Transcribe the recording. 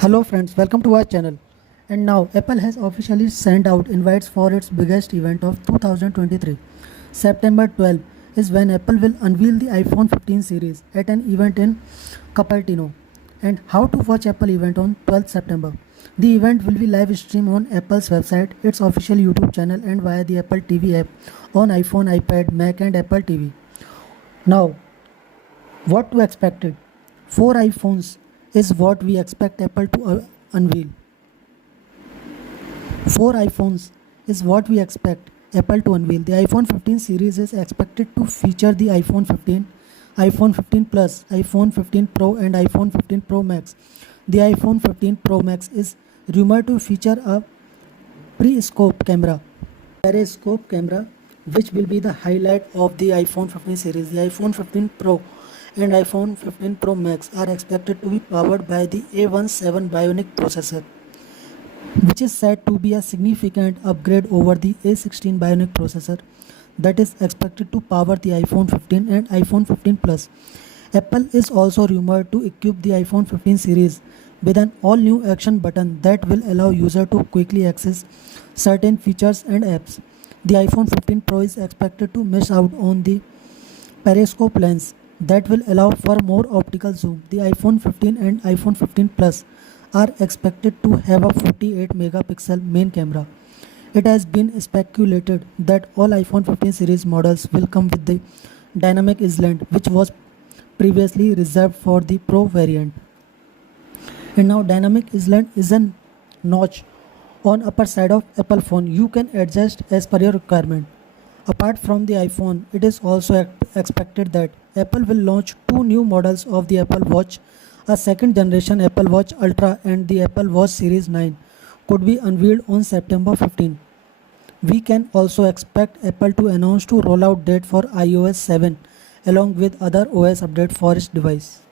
Hello friends, welcome to our channel. And now Apple has officially sent out invites for its biggest event of 2023. September 12 is when Apple will unveil the iPhone 15 series at an event in Cupertino. And how to watch Apple event on 12th September. The event will be live streamed on Apple's website, its official YouTube channel and via the Apple TV app on iPhone, iPad, Mac and Apple TV. Now, what to expect it? 4 iPhones is what we expect Apple to unveil. 4 iPhones is what we expect Apple to unveil. The iPhone 15 series is expected to feature the iPhone 15, iPhone 15 Plus, iPhone 15 Pro and iPhone 15 Pro Max. The iPhone 15 Pro Max is rumored to feature a periscope camera, which will be the highlight of the iPhone 15 series. The iPhone 15 Pro and iPhone 15 Pro Max are expected to be powered by the A17 Bionic processor, which is said to be a significant upgrade over the A16 Bionic processor that is expected to power the iPhone 15 and iPhone 15 Plus. Apple is also rumored to equip the iPhone 15 series with an all-new action button that will allow users to quickly access certain features and apps. The iPhone 15 Pro is expected to miss out on the periscope lens that will allow for more optical zoom. The iPhone 15 and iPhone 15 Plus are expected to have a 48 megapixel main camera. It has been speculated that all iPhone 15 series models will come with the dynamic island, which was previously reserved for the Pro variant. And now dynamic island is a notch on upper side of Apple phone. You can adjust as per your requirement. Apart from the iPhone, it is also expected that Apple will launch 2 new models of the Apple Watch. A second generation Apple Watch Ultra and the Apple Watch Series 9 could be unveiled on September 15. We can also expect Apple to announce to rollout date for iOS 7 along with other OS update for its device.